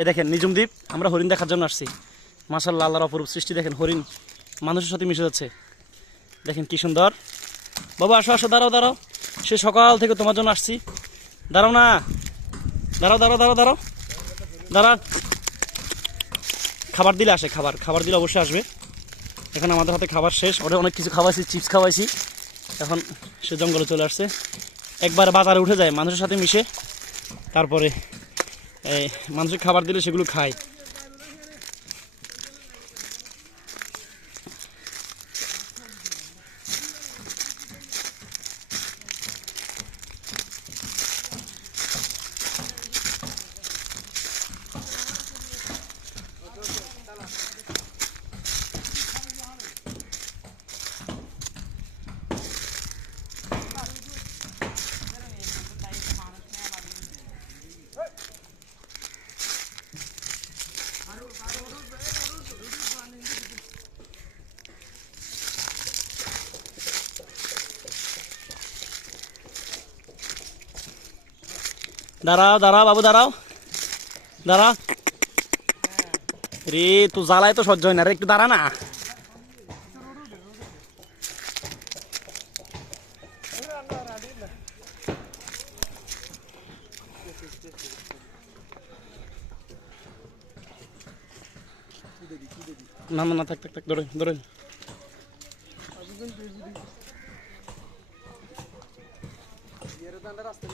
এ দেখেন নিজুম দ্বীপ, আমরা হরিণ দেখার জন্য আসছি। মাশাআল্লাহ, আল্লাহর অপরূপ সৃষ্টি। দেখেন হরিণ মানুষের সাথে মিশে যাচ্ছে, দেখেন কি সুন্দর। বাবা আসো আসো, দাঁড়াও দাঁড়াও, সে সকাল থেকে তোমার জন্য আসছি। দাঁড়াও না, দাঁড়াও দাঁড়াও দাঁড়াও দাঁড়াও দাঁড়াও। খাবার দিলে আসে, খাবার দিলে অবশ্যই আসবে। এখন আমাদের হাতে খাবার শেষ, ওটা অনেক কিছু খাওয়াইছি, চিপস খাওয়াইছি। এখন সে জঙ্গলে চলে আসছে, একবার বাজারে উঠে যায় মানুষের সাথে মিশে, তারপরে মানুষের খাবার দিলে সেগুলো খায়। দাঁড়াও দাঁড়াও বাবু, দাঁড়াও দাঁড়াও। রে তো জ্বালায় তো সহ্য হয় না রে, একটু দাঁড়া না। না না না, থাক থাক থাক, ধরে ধরে। রাস্তা